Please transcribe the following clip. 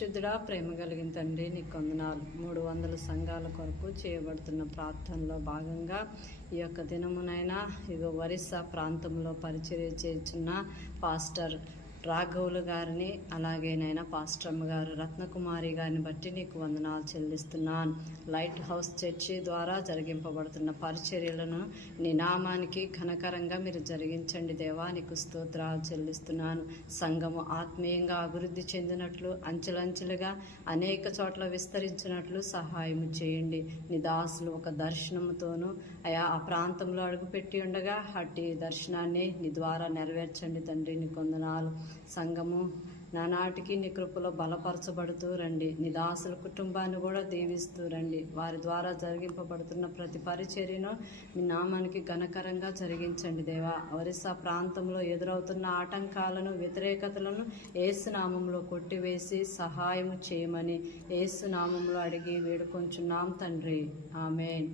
పరిశుద్ధుడా, ప్రేమ కలిగిన తండ్రి, నీకు వందనాలు. 300 సంఘాల కొరకు చేయబడుతున్న ప్రార్థనలో భాగంగా ఈ యొక్క దినమునైనా ఇగో ఒరిస్సా ప్రాంతంలో పరిచర్య చేస్తున్న పాస్టర్ రాఘవులు గారిని, అలాగే నైనా పాస్టర్మ్మ గారు రత్నకుమారి గారిని బట్టి నీకు వందనాలు చెల్లిస్తున్నాను. లైట్ హౌస్ చర్చి ద్వారా జరిగింపబడుతున్న పరిచర్యలను నీ నామానికి ఘనకరంగా మీరు జరిగించండి దేవా, నీకు స్తోత్రాలు చెల్లిస్తున్నాను. సంఘము ఆత్మీయంగా అభివృద్ధి చెందినట్లు, అంచెలంచెలుగా అనేక చోట్ల విస్తరించినట్లు సహాయం చేయండి. నీ దాసులు ఒక దర్శనముతోనూ అయా ఆ ప్రాంతంలో అడుగుపెట్టి ఉండగా అట్టి దర్శనాన్ని నీ ద్వారా నెరవేర్చండి తండ్రి, నీకు వందనాలు. సంఘము నానాటికి నీ కృపలో బలపరచబడుతూ రండి. నీ దాసుల కుటుంబాన్ని కూడా దీవిస్తూ రండి. వారి ద్వారా జరిగింపబడుతున్న ప్రతి పరిచర్యను మీ నామానికి ఘనకరంగా జరిగించండి దేవా. ఒరిస్సా ప్రాంతంలో ఎదురవుతున్న ఆటంకాలను, వ్యతిరేకతలను యేసు నామంలో కొట్టివేసి సహాయం చేయమని యేసు నామంలో అడిగి వేడుకొంచున్నాం తండ్రి. ఆమేన్.